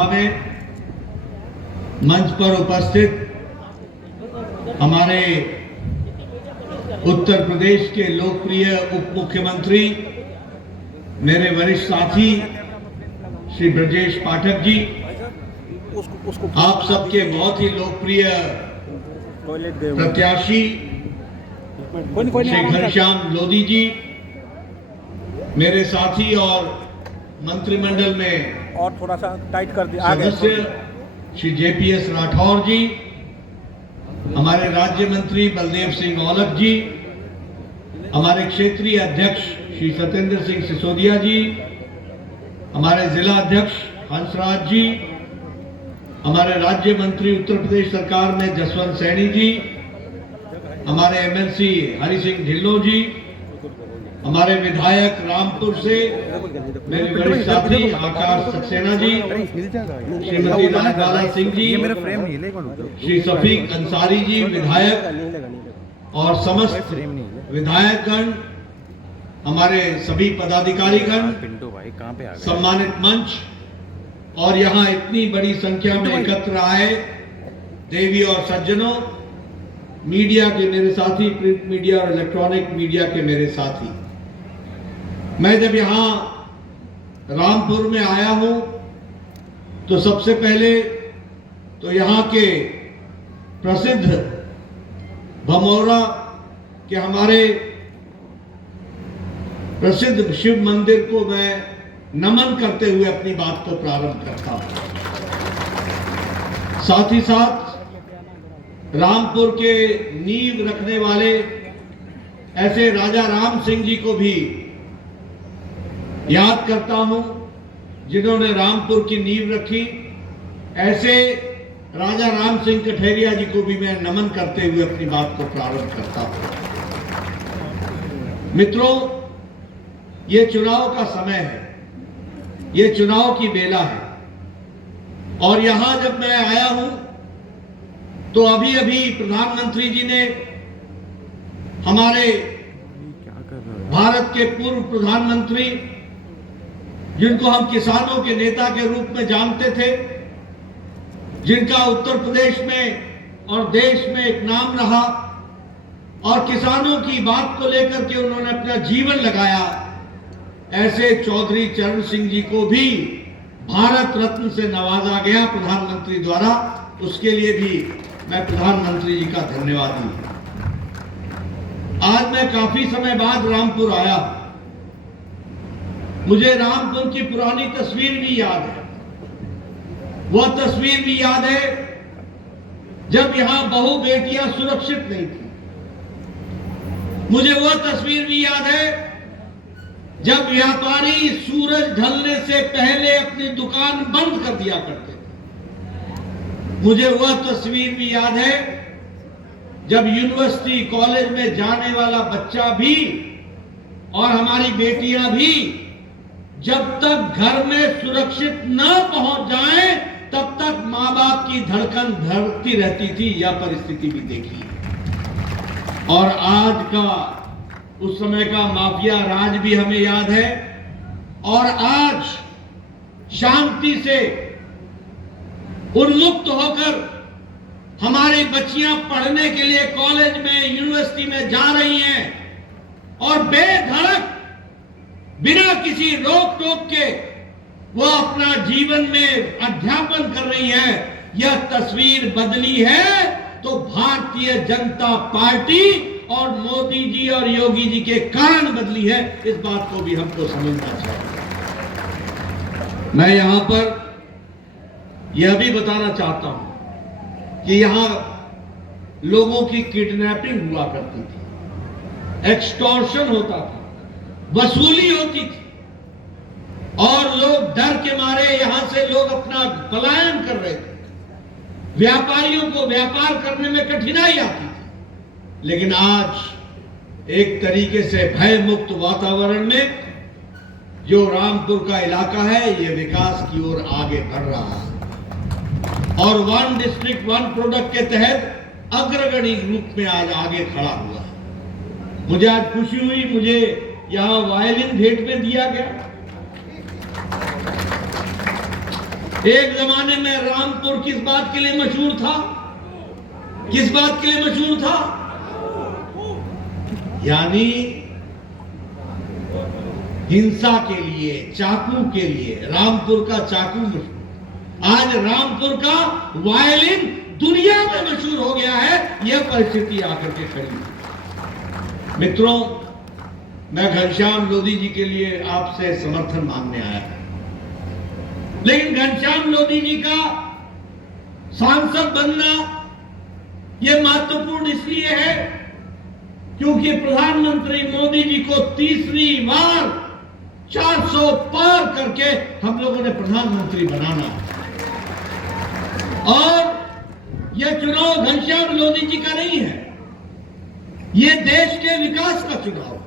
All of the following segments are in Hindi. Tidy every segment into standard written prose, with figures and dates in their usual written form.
सभा में मंच पर उपस्थित हमारे उत्तर प्रदेश के लोकप्रिय उप मुख्यमंत्री मेरे वरिष्ठ साथी श्री ब्रजेश पाठक जी, आप सबके बहुत ही लोकप्रिय प्रत्याशी श्री घनश्याम लोधी जी, मेरे साथी और मंत्रिमंडल में और थोड़ा सा टाइट कर दिया सदस्य श्री JPS राठौर जी, हमारे राज्य मंत्री बलदेव सिंह औलख जी, हमारे क्षेत्रीय अध्यक्ष श्री सत्येंद्र सिंह सिसोदिया जी, हमारे जिला अध्यक्ष हंसराज जी, हमारे राज्य मंत्री उत्तर प्रदेश सरकार में जसवंत सैनी जी, हमारे MLC हरि सिंह ढिल्लों जी, हमारे विधायक रामपुर से मेरे वरिष्ठ साथी आकाश सक्सेना जी, श्रीमती राजबाला सिंह जी, श्री शफीक अंसारी जी विधायक और समस्त विधायकगण, हमारे सभी पदाधिकारीगण, सम्मानित मंच और यहाँ इतनी बड़ी संख्या में एकत्र आए देवी और सज्जनों, मीडिया के मेरे साथी, प्रिंट मीडिया और इलेक्ट्रॉनिक मीडिया के मेरे साथी, मैं जब यहाँ रामपुर में आया हूं तो सबसे पहले तो यहाँ के प्रसिद्ध भमौरा के हमारे प्रसिद्ध शिव मंदिर को मैं नमन करते हुए अपनी बात को प्रारंभ करता हूं। साथ ही साथ रामपुर के नींव रखने वाले ऐसे राजा राम सिंह जी को भी याद करता हूं, जिन्होंने रामपुर की नींव रखी। ऐसे राजा राम सिंह कठेरिया जी को भी मैं नमन करते हुए अपनी बात को प्रारंभ करता हूं। मित्रों, ये चुनाव का समय है, ये चुनाव की बेला है और यहां जब मैं आया हूं तो अभी अभी प्रधानमंत्री जी ने हमारे भारत के पूर्व प्रधानमंत्री, जिनको हम किसानों के नेता के रूप में जानते थे, जिनका उत्तर प्रदेश में और देश में एक नाम रहा और किसानों की बात को लेकर के उन्होंने अपना जीवन लगाया, ऐसे चौधरी चरण सिंह जी को भी भारत रत्न से नवाजा गया प्रधानमंत्री द्वारा। उसके लिए भी मैं प्रधानमंत्री जी का धन्यवादी हूं। आज मैं काफी समय बाद रामपुर आया। मुझे रामपुर की पुरानी तस्वीर भी याद है। वह तस्वीर भी याद है जब यहां बहु बेटियां सुरक्षित नहीं थी। मुझे वह तस्वीर भी याद है जब व्यापारी सूरज ढलने से पहले अपनी दुकान बंद कर दिया करते थे। मुझे वह तस्वीर भी याद है जब यूनिवर्सिटी कॉलेज में जाने वाला बच्चा भी और हमारी बेटियां भी जब तक घर में सुरक्षित न पहुंच जाएं तब तक मां बाप की धड़कन धड़कती रहती थी। यह परिस्थिति भी देखी और आज का उस समय का माफिया राज भी हमें याद है। और आज शांति से उन्मुक्त होकर हमारी बच्चियां पढ़ने के लिए कॉलेज में, यूनिवर्सिटी में जा रही हैं और बेधड़क बिना किसी रोक टोक के वो अपना जीवन में अध्यापन कर रही है। यह तस्वीर बदली है तो भारतीय जनता पार्टी और मोदी जी और योगी जी के कारण बदली है। इस बात को भी हमको समझना चाहिए। मैं यहां पर यह भी बताना चाहता हूं कि यहां लोगों की किडनैपिंग हुआ करती थी, एक्सटॉर्शन होता था, वसूली होती थी और लोग डर के मारे यहां से लोग अपना पलायन कर रहे थे। व्यापारियों को व्यापार करने में कठिनाई आती थी। लेकिन आज एक तरीके से भय मुक्त वातावरण में जो रामपुर का इलाका है, ये विकास की ओर आगे बढ़ रहा है और वन डिस्ट्रिक्ट वन प्रोडक्ट के तहत अग्रगणी रूप में आज आगे खड़ा हुआ है। मुझे आज खुशी हुई, मुझे यहां वायलिन भेंट में दिया गया। एक जमाने में रामपुर किस बात के लिए मशहूर था? किस बात के लिए मशहूर था? यानी हिंसा के लिए, चाकू के लिए। रामपुर का चाकू मशहूर। आज रामपुर का वायलिन दुनिया में मशहूर हो गया है। यह परिस्थिति आकर के खड़ी है। मित्रों, मैं घनश्याम लोधी जी के लिए आपसे समर्थन मांगने आया, लेकिन घनश्याम लोधी जी का सांसद बनना यह महत्वपूर्ण इसलिए है क्योंकि प्रधानमंत्री मोदी जी को तीसरी बार 400 पार करके हम लोगों ने प्रधानमंत्री बनाना है। और यह चुनाव घनश्याम लोधी जी का नहीं है, यह देश के विकास का चुनाव है,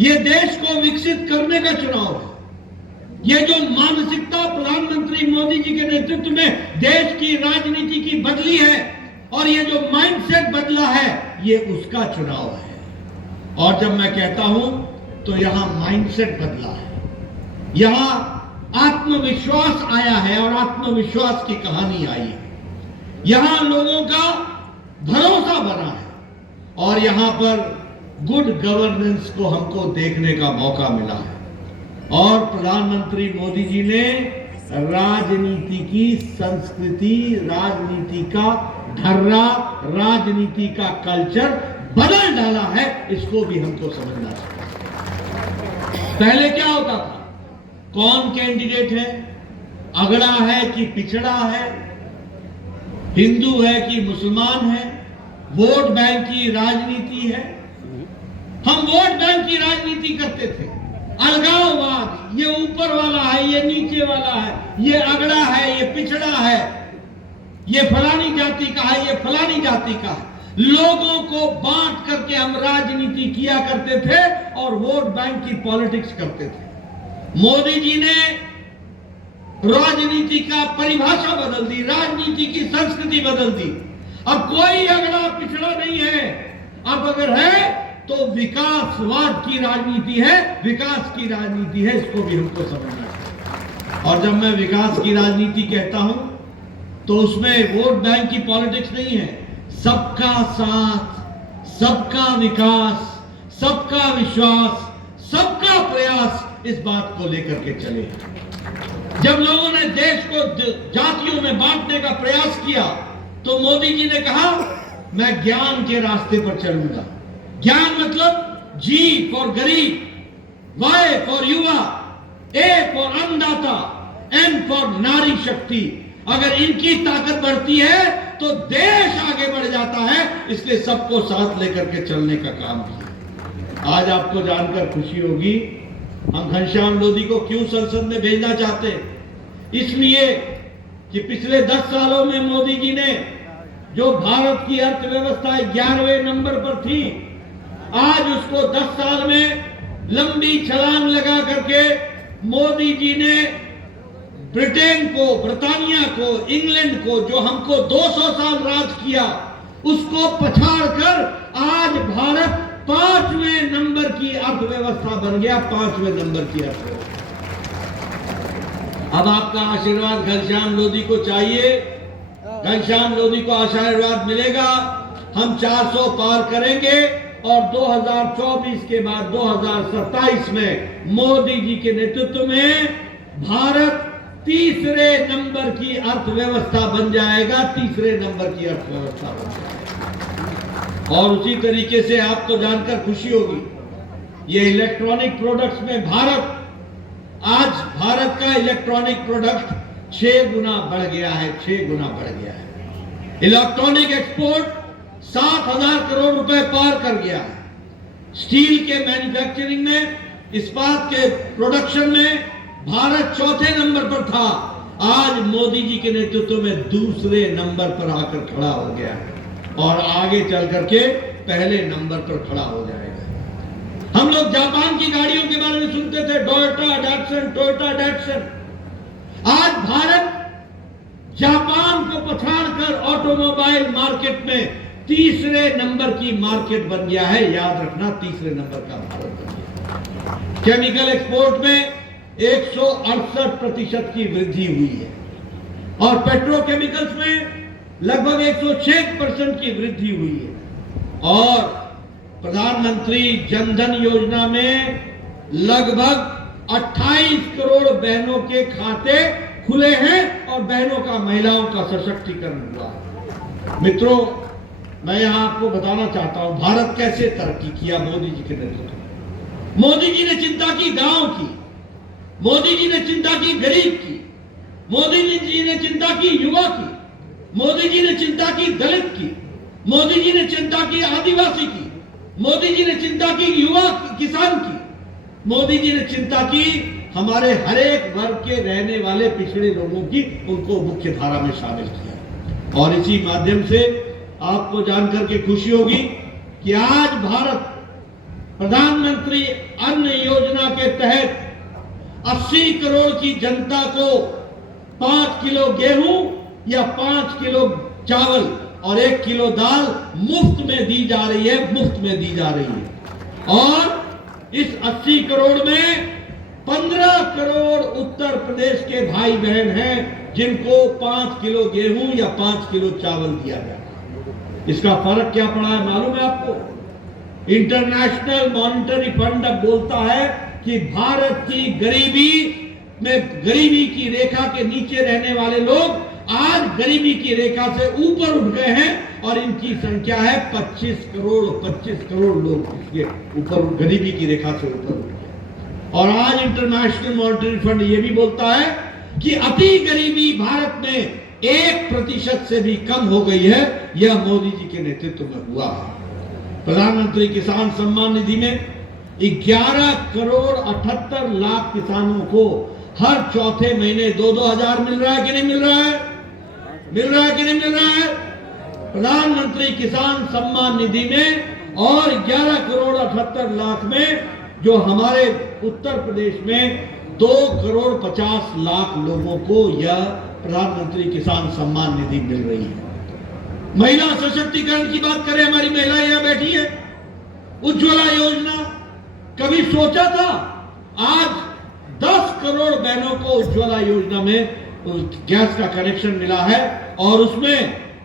यह देश को विकसित करने का चुनाव है। यह जो मानसिकता प्रधानमंत्री मोदी जी के नेतृत्व में देश की राजनीति की बदली है और यह जो माइंडसेट बदला है, यह उसका चुनाव है। और जब मैं कहता हूं तो यहां माइंडसेट बदला है, यहां आत्मविश्वास आया है और आत्मविश्वास की कहानी आई है। यहां लोगों का भरोसा बना है और यहां पर गुड गवर्नेंस को हमको देखने का मौका मिला है। और प्रधानमंत्री मोदी जी ने राजनीति की संस्कृति, राजनीति का ढर्रा, राजनीति का कल्चर बदल डाला है। इसको भी हमको समझना चाहिए। पहले क्या होता था? कौन कैंडिडेट है, अगड़ा है कि पिछड़ा है, हिंदू है कि मुसलमान है, वोट बैंक की राजनीति है। हम वोट बैंक की राजनीति करते थे। अलगाववाद, ये ऊपर वाला है, ये नीचे वाला है, ये अगड़ा है, ये पिछड़ा है, ये फलानी जाति का है, ये फलानी जाति का है। लोगों को बांट करके हम राजनीति किया करते थे और वोट बैंक की पॉलिटिक्स करते थे। मोदी जी ने राजनीति का परिभाषा बदल दी, राजनीति की संस्कृति बदल दी। अब कोई अगड़ा पिछड़ा नहीं है। अब अगर है तो विकासवाद की राजनीति है, विकास की राजनीति है। इसको भी हमको समझना चाहिए। और जब मैं विकास की राजनीति कहता हूं तो उसमें वोट बैंक की पॉलिटिक्स नहीं है। सबका साथ, सबका विकास, सबका विश्वास, सबका प्रयास, इस बात को लेकर के चले। जब लोगों ने देश को जातियों में बांटने का प्रयास किया तो मोदी जी ने कहा मैं ज्ञान के रास्ते पर चलूंगा। ज्ञान मतलब जी फॉर गरीब, वाई फॉर युवा, ए फॉर अन्नदाता, एन फॉर नारी शक्ति। अगर इनकी ताकत बढ़ती है तो देश आगे बढ़ जाता है। इसलिए सबको साथ लेकर के चलने का काम किया। आज आपको जानकर खुशी होगी हम घनश्याम लोधी को क्यों संसद में भेजना चाहते हैं। इसलिए कि पिछले 10 सालों में मोदी जी ने जो भारत की अर्थव्यवस्था 11वें नंबर पर थी, आज उसको 10 साल में लंबी छलांग लगा करके मोदी जी ने ब्रिटेन को, ब्रिटानिया को, इंग्लैंड को, जो हमको 200 साल राज किया, उसको पछाड़कर आज भारत 5वें नंबर की अर्थव्यवस्था बन गया। 5वें नंबर की अर्थव्यवस्था। अब आपका आशीर्वाद घनश्याम लोधी को चाहिए। घनश्याम लोधी को आशीर्वाद मिलेगा, हम 400 पार करेंगे और 2024 के बाद 2027 में मोदी जी के नेतृत्व में भारत तीसरे नंबर की अर्थव्यवस्था बन जाएगा। तीसरे नंबर की अर्थव्यवस्था बन जाएगा। और उसी तरीके से आपको जानकर खुशी होगी, ये इलेक्ट्रॉनिक प्रोडक्ट्स में आज भारत का इलेक्ट्रॉनिक प्रोडक्ट 6 गुना बढ़ गया है। 6 गुना बढ़ गया है। इलेक्ट्रॉनिक एक्सपोर्ट 7,000 करोड़ रुपए पार कर गया है। स्टील के मैन्युफैक्चरिंग में, इस्पात के प्रोडक्शन में भारत 4थे नंबर पर था। आज मोदी जी के नेतृत्व में दूसरे नंबर पर आकर खड़ा हो गया है और आगे चल करके पहले नंबर पर खड़ा हो जाएगा। हम लोग जापान की गाड़ियों के बारे में सुनते थे, टोयोटा, डैटसन, टोयोटा, डैटसन। आज भारत जापान को पछाड़कर ऑटोमोबाइल मार्केट में तीसरे नंबर की मार्केट बन गया है। याद रखना, तीसरे नंबर का भारत बन गया। केमिकल एक्सपोर्ट में 168% की वृद्धि हुई है और पेट्रोकेमिकल्स में लगभग 106% की वृद्धि हुई है और प्रधानमंत्री जनधन योजना में लगभग 28 करोड़ बहनों के खाते खुले हैं और बहनों का, महिलाओं का सशक्तिकरण हुआ है। मित्रों, मैं यहां आपको बताना चाहता हूं भारत कैसे तरक्की किया मोदी जी के नेतृत्व में। मोदी जी ने चिंता की गांव की, मोदी जी ने चिंता की गरीब की, मोदी जी ने चिंता की युवा की, मोदी जी ने चिंता की दलित की, मोदी जी ने चिंता की आदिवासी की, मोदी जी ने चिंता की युवा किसान की, मोदी जी ने चिंता की हमारे हर एक वर्ग के रहने वाले पिछड़े लोगों की, उनको मुख्य धारा में शामिल किया। और इसी माध्यम से आपको जानकर के खुशी होगी कि आज भारत प्रधानमंत्री अन्न योजना के तहत 80 करोड़ की जनता को 5 किलो गेहूं या 5 किलो चावल और 1 किलो दाल मुफ्त में दी जा रही है, मुफ्त में दी जा रही है। और इस 80 करोड़ में 15 करोड़ उत्तर प्रदेश के भाई बहन हैं जिनको 5 किलो गेहूं या 5 किलो चावल दिया गया। इसका फर्क क्या पड़ा है मालूम है आपको? इंटरनेशनल मॉनिटरी फंड अब बोलता है कि भारत की गरीबी की रेखा के नीचे रहने वाले लोग आज गरीबी की रेखा से ऊपर उठ गए हैं और इनकी संख्या है 25 करोड़ लोग इसके ऊपर, गरीबी की रेखा से ऊपर उठ गए। और आज इंटरनेशनल मॉनिटरी फंड ये भी बोलता है कि अति गरीबी भारत में 1% से भी कम हो गई है। यह मोदी जी के नेतृत्व में हुआ है। प्रधानमंत्री किसान सम्मान निधि में 11 करोड़ 78 लाख किसानों को हर चौथे महीने 2-2 हजार मिल रहा है कि नहीं मिल रहा है? मिल रहा है कि नहीं मिल रहा है? प्रधानमंत्री किसान सम्मान निधि में और 11 करोड़ 78 लाख में जो हमारे उत्तर प्रदेश में 2 करोड़ 50 लाख लोगों को यह प्रधानमंत्री किसान सम्मान निधि मिल रही है। महिला सशक्तिकरण की बात करें, हमारी महिलाएं यहां बैठी है। उज्ज्वला योजना कभी सोचा था? आज 10 करोड़ बहनों को उज्ज्वला योजना में गैस का कनेक्शन मिला है और उसमें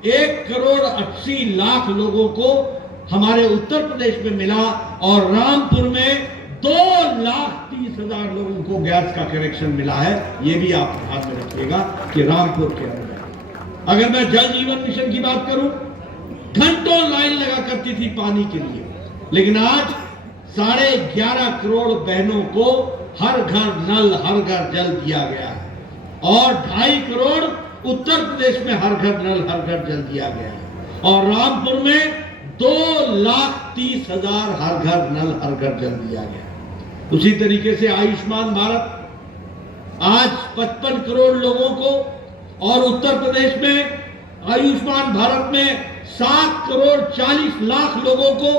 1 करोड़ 80 लाख लोगों को हमारे उत्तर प्रदेश में मिला और रामपुर में 2,30,000 लोगों को गैस का कनेक्शन मिला है। यह भी आप ध्यान में रखिएगा कि रामपुर के अंदर। अगर मैं जल जीवन मिशन की बात करूं, घंटों लाइन लगा करती थी पानी के लिए, लेकिन आज 11.5 करोड़ बहनों को हर घर नल, हर घर जल दिया गया है और 2.5 करोड़ उत्तर प्रदेश में हर घर नल, हर घर जल दिया गया है और रामपुर में 2,30,000 हर घर नल, हर घर जल दिया गया। उसी तरीके से आयुष्मान भारत आज 55 करोड़ लोगों को और उत्तर प्रदेश में आयुष्मान भारत में 7 करोड़ 40 लाख लोगों को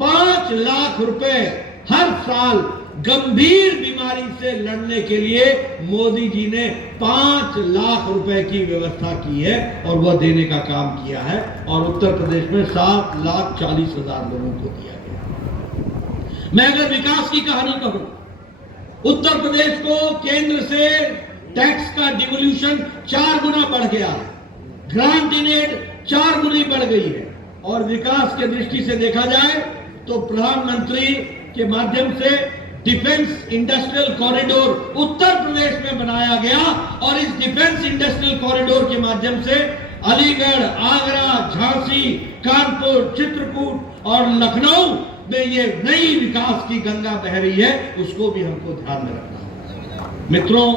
5 लाख रुपए हर साल गंभीर बीमारी से लड़ने के लिए मोदी जी ने 5 लाख रुपए की व्यवस्था की है और वह देने का काम किया है और उत्तर प्रदेश में 7,40,000 लोगों को दिया गया। मैं अगर विकास की कहानी कहूं, उत्तर प्रदेश को केंद्र से टैक्स का डिवोल्यूशन 4 गुना बढ़ गया है, ग्रांट इन एड 4 गुनी बढ़ गई है और विकास के दृष्टि से देखा जाए तो प्रधानमंत्री के माध्यम से defence industrial corridor Uttar Pradesh में बनाया गया और इस डिफेंस इंडस्ट्रियल कॉरिडोर के माध्यम से अलीगढ़, आगरा, झांसी, कानपुर, चित्रकूट और लखनऊ में ये नई विकास की गंगा बह रही है, उसको भी हमको ध्यान में रखना है। मित्रों,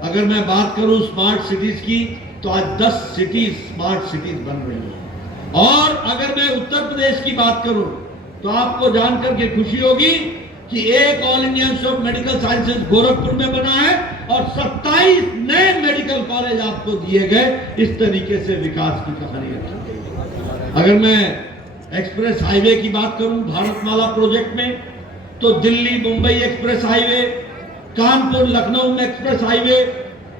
अगर मैं बात करूं स्मार्ट सिटीज की तो आज 10 सिटीज स्मार्ट सिटीज बन रही है और अगर मैं उत्तर प्रदेश की बात करूं तो आपको जानकर के खुशी होगी कि एक all India institute of medical sciences Gorakhpur में बना है और 27 नए मेडिकल कॉलेज आपको दिए गए। इस तरीके से विकास की कहानी रखी गई। अगर मैं एक्सप्रेस हाईवे की बात करूं भारतमाला प्रोजेक्ट में तो दिल्ली मुंबई एक्सप्रेस हाईवे, कानपुर लखनऊ में express highway,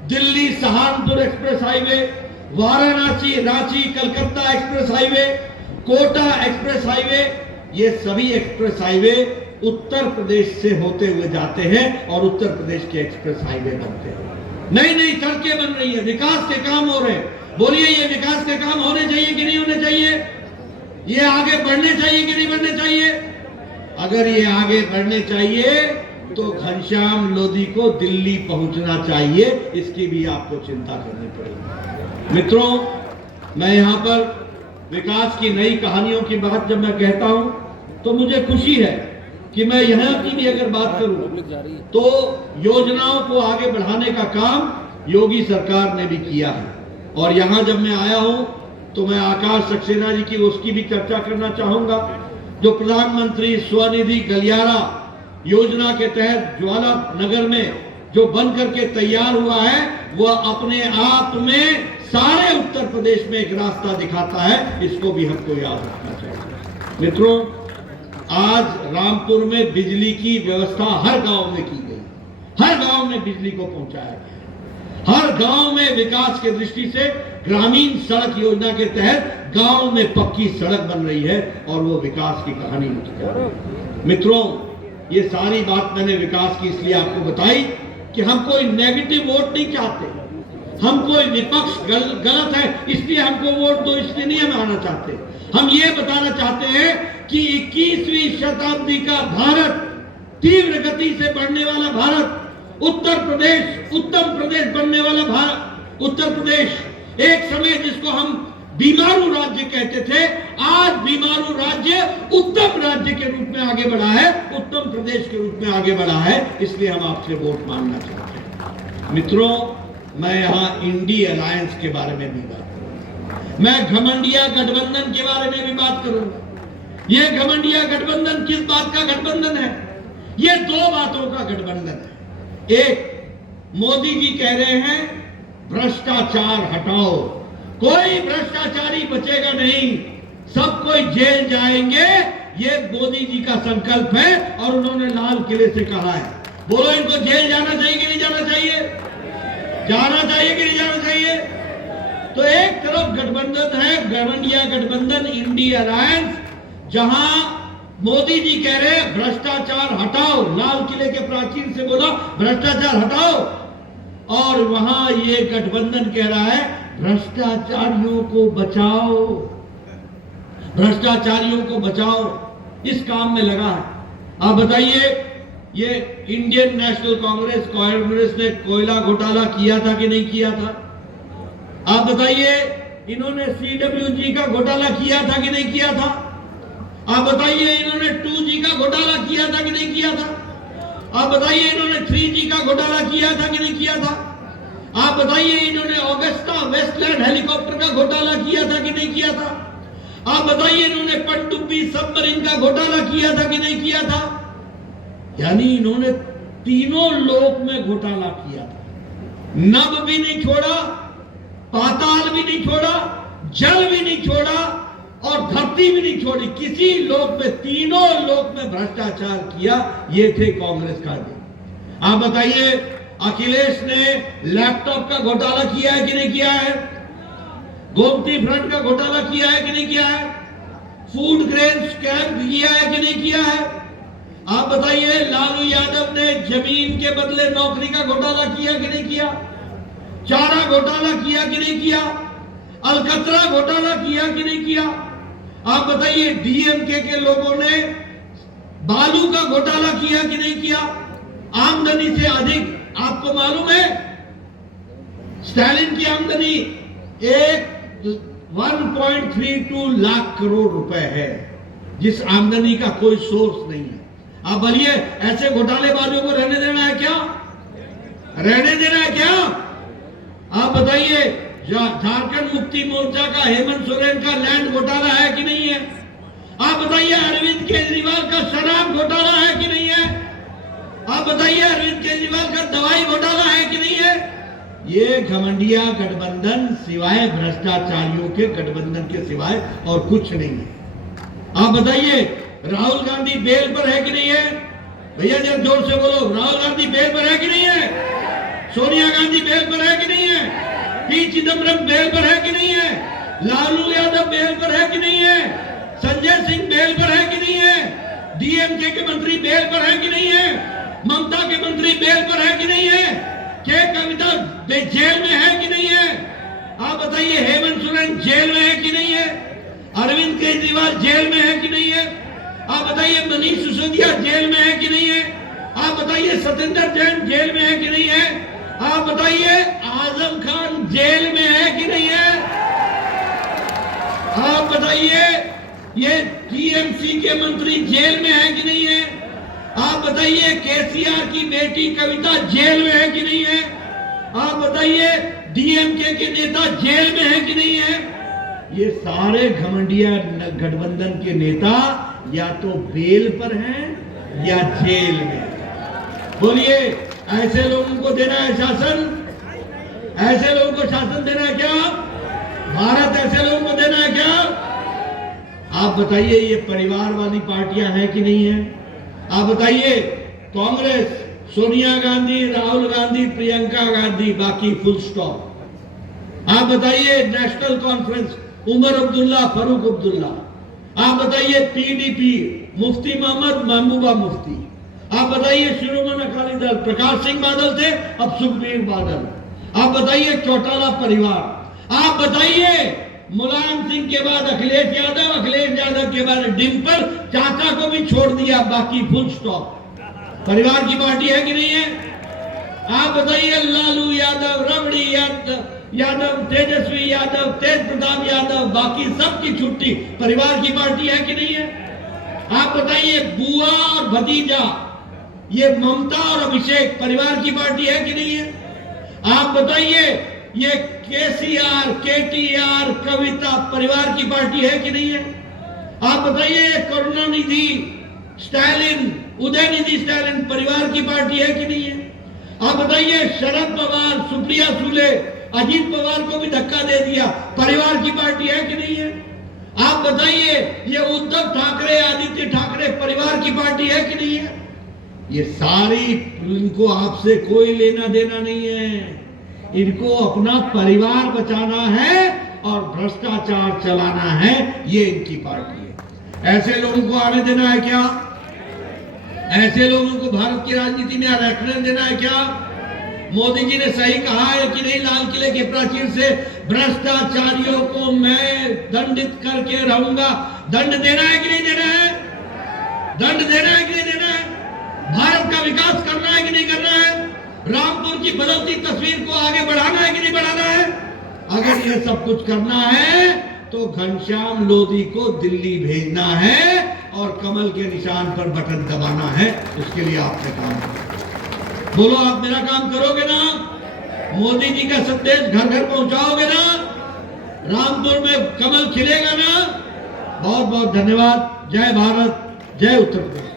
Delhi Saharanpur express highway, Varanasi Ranchi Calcutta express highway, Kota express highway, ये सभी एक्सप्रेस हाईवे उत्तर प्रदेश से होते हुए जाते हैं और उत्तर प्रदेश के एक्सप्रेस हाईवे बनते हैं, नई नई सड़कें बन रही है, विकास के काम हो रहे हैं। बोलिए ये विकास के काम होने चाहिए कि नहीं होने चाहिए? ये आगे बढ़ने चाहिए कि नहीं बढ़ने चाहिए? अगर ये आगे बढ़ने चाहिए तो घनश्याम लोधी को दिल्ली पहुंचना चाहिए, इसकी भी आपको चिंता करनी पड़ेगी। मित्रों, मैं यहां पर विकास की नई कहानियों की बात जब मैं कहता हूं तो मुझे खुशी है कि मैं यहां की भी अगर बात करूं तो योजनाओं को आगे बढ़ाने का काम योगी सरकार ने भी किया है। और यहां जब मैं आया हूं तो मैं आकाश सक्सेना जी की उसकी भी चर्चा करना चाहूंगा, जो प्रधानमंत्री स्वनिधि गलियारा योजना के तहत ज्वाला नगर में जो बन करके तैयार हुआ है, वह अपने आप में सारे उत्तर प्रदेश में एक रास्ता दिखाता है। इसको भी हमको याद रखना चाहिए। मित्रों, आज रामपुर में बिजली की व्यवस्था हर गांव में की गई, हर गांव में बिजली को पहुंचाया गया, हर गांव में विकास के दृष्टि से ग्रामीण सड़क योजना के तहत गांव में पक्की सड़क बन रही है और वो विकास की कहानी लिखी जा रही है। मित्रों, ये सारी बात मैंने विकास की इसलिए आपको बताई कि हम कोई नेगेटिव वोट नहीं चाहते, हम कोई विपक्ष गलत है इसलिए हमको वोट दो इसलिए नहीं हम आना चाहते। हम ये बताना चाहते हैं कि 21वीं शताब्दी का भारत, तीव्र गति से बढ़ने वाला भारत, उत्तर प्रदेश उत्तम प्रदेश बनने वाला भारत, उत्तर प्रदेश एक समय जिसको हम बीमारू राज्य कहते थे, आज बीमारू राज्य उत्तम राज्य के रूप में आगे बढ़ा है, उत्तम प्रदेश के रूप में आगे बढ़ा है। इसलिए हम आपसे वोट मांगना चाहते हैं। मित्रों, मैं यहां इंडी अलायंस के बारे में भी बात करूंगा, मैं घमंडिया गठबंधन के बारे में भी बात करूंगा। यह घमंडिया गठबंधन किस बात का गठबंधन है? यह दो बातों का गठबंधन है। एक, मोदी जी कह रहे हैं भ्रष्टाचार हटाओ, कोई भ्रष्टाचारी बचेगा नहीं, सब कोई जेल जाएंगे, ये मोदी जी का संकल्प है और उन्होंने लाल किले से कहा है। बोलो, इनको जेल जाना चाहिए कि नहीं जाना चाहिए? जाना चाहिए कि नहीं जाना चाहिए? तो एक तरफ गठबंधन है घमंडिया गठबंधन, इंडी अलायंस, जहां मोदी जी कह रहे हैं भ्रष्टाचार हटाओ, लाल किले के प्राचीर से बोला भ्रष्टाचार हटाओ, और वहां ये गठबंधन कह रहा है भ्रष्टाचारियों को बचाओ, भ्रष्टाचारियों को बचाओ, इस काम में लगा है। आप बताइए, ये इंडियन नेशनल कांग्रेस ने कोयला घोटाला किया था कि नहीं किया था? आप बताइए, इन्होंने CWG का घोटाला किया था कि नहीं किया था? आप बताइए, इन्होंने 2G का घोटाला किया था कि नहीं किया था? आप बताइए, इन्होंने 3G का घोटाला किया था कि नहीं किया था? आप बताइए, इन्होंने ऑगस्टा वेस्टलैंड हेलीकॉप्टर का घोटाला किया था कि नहीं किया था? आप बताइए, इन्होंने पनडुब्बी सबमरीन का घोटाला किया था कि नहीं किया था? यानी इन्होंने तीनों लोक में घोटाला किया था। नभ भी नहीं छोड़ा, पाताल भी नहीं छोड़ा, जल भी नहीं छोड़ा और धरती भी नहीं छोड़ी, किसी लोक में, तीनों लोक में भ्रष्टाचार किया। ये थे कांग्रेस का दिन। आप बताइए, अखिलेश ने लैपटॉप का घोटाला किया है कि नहीं किया है? गोमती फ्रंट का घोटाला किया है कि नहीं किया है? फूड ग्रेन स्कैम किया है कि नहीं किया है? आप बताइए, लालू यादव ने जमीन के बदले नौकरी का घोटाला किया कि नहीं किया? चारा घोटाला किया कि नहीं किया? अलकतरा घोटाला किया कि नहीं किया? आप बताइए, डीएमके के लोगों ने बालू का घोटाला किया कि नहीं किया? आमदनी से अधिक, आपको मालूम है स्टालिन की आमदनी 1.32 लाख करोड़ रुपए है, जिस आमदनी का कोई सोर्स नहीं है। आप बोलिए, ऐसे घोटालेबाजों को रहने देना है क्या? रहने देना है क्या? आप बताइए, झारखंड मुक्ति मोर्चा का हेमंत सोरेन का लैंड घोटाला है कि नहीं है? आप बताइए, अरविंद केजरीवाल का शराब घोटाला है कि नहीं है? आप बताइए, अरविंद केजरीवाल का दवाई घोटाला है कि नहीं है? ये घमंडिया गठबंधन सिवाय भ्रष्टाचारियों के गठबंधन के सिवाय और कुछ नहीं है। आप बताइए, राहुल गांधी बेल पर है कि नहीं है? भैया जब जोर से बोलो, राहुल गांधी बेल पर है कि नहीं है? सोनिया गांधी बेल पर है कि नहीं है? पी चिदम्बरम बेल पर है कि नहीं है? लालू यादव बेल पर है कि नहीं है? संजय सिंह बेल पर है कि नहीं है? डीएमके के मंत्री बेल पर है कि नहीं है? ममता के मंत्री बेल पर है कि नहीं है? के कविता जेल में है कि नहीं है? आप बताइए, हेमंत सोरेन जेल में है कि नहीं है? अरविंद केजरीवाल जेल में है कि नहीं है? आप बताइए, मनीष सिसोदिया जेल में है कि नहीं है? आप बताइए, सत्येंद्र जैन जेल में है कि नहीं है? आप बताइए, आजम खान जेल में है कि नहीं है? आप बताइए, ये टीएमसी के मंत्री जेल में है कि नहीं है? आप बताइए, केसीआर की बेटी कविता जेल में है कि नहीं है? आप बताइए, डीएमके के नेता जेल में है कि नहीं है? ये सारे घमंडिया गठबंधन के नेता या तो बेल पर हैं या जेल में। बोलिए, ऐसे लोगों को देना है शासन? ऐसे लोगों को शासन देना है क्या? भारत ऐसे लोगों को देना है क्या? आप बताइए, ये परिवार वाली पार्टियां हैं कि नहीं है? आप बताइए, कांग्रेस, सोनिया गांधी, राहुल गांधी, प्रियंका गांधी, बाकी फुल स्टॉप। आप बताइए, नेशनल कॉन्फ्रेंस, उमर अब्दुल्ला, फारूक अब्दुल्ला। आप बताइए, पीडीपी, मुफ्ती मोहम्मद महबूबा मुफ्ती। आप बताइए, शिरोमणि अकाली दल, प्रकाश सिंह बादल थे, अब सुखबीर बादल। आप बताइए, चौटाला परिवार। आप बताइए, मुलायम सिंह के बाद अखिलेश यादव, अखिलेश यादव के बाद डिम्पल, चाचा को भी छोड़ दिया, बाकी फुल स्टॉप। परिवार की पार्टी है कि नहीं है? आप बताइए, लालू यादव, रबड़ी यादव, तेजस्वी यादव, तेज प्रताप यादव, बाकी सबकी छुट्टी। परिवार की पार्टी है कि नहीं है? आप बताइए, बुआ और भतीजा, ये ममता और अभिषेक, परिवार की पार्टी है कि नहीं है? आप बताइए, ये केसीआर, केटीआर, कविता, परिवार की पार्टी है कि नहीं है? आप बताइए, करुणानिधि, स्टालिन, उदयनिधि स्टालिन, परिवार की पार्टी है कि नहीं है? आप बताइए, शरद पवार, सुप्रिया सुले, अजीत पवार को भी धक्का दे दिया, परिवार की पार्टी है कि नहीं है? आप बताइए, ये उद्धव ठाकरे, आदित्य ठाकरे, परिवार की पार्टी है कि नहीं है? ये सारी, इनको आपसे कोई लेना देना नहीं है। इनको अपना परिवार बचाना है और भ्रष्टाचार चलाना है, ये इनकी पार्टी है। ऐसे लोगों को आने देना है क्या? ऐसे लोगों को भारत की राजनीति में रहने देना है क्या? मोदी जी ने सही कहा है कि नहीं, लाल किले के प्राचीर से भ्रष्टाचारियों को मैं दंडित करके रहूंगा। दंड देना है कि नहीं देना है? दंड देना है कि नहीं देना है? भारत का विकास करना है कि नहीं करना है? रामपुर की बदलती तस्वीर को आगे बढ़ाना है कि नहीं बढ़ाना है? अगर ये सब कुछ करना है तो घनश्याम लोधी को दिल्ली भेजना है और कमल के निशान पर बटन दबाना है। उसके लिए आपने काम करना। बोलो, आप मेरा काम करोगे ना? मोदी जी का संदेश घर घर पहुंचाओगे ना? रामपुर में कमल खिलेगा ना? बहुत बहुत धन्यवाद। जय भारत, जय उत्तर प्रदेश।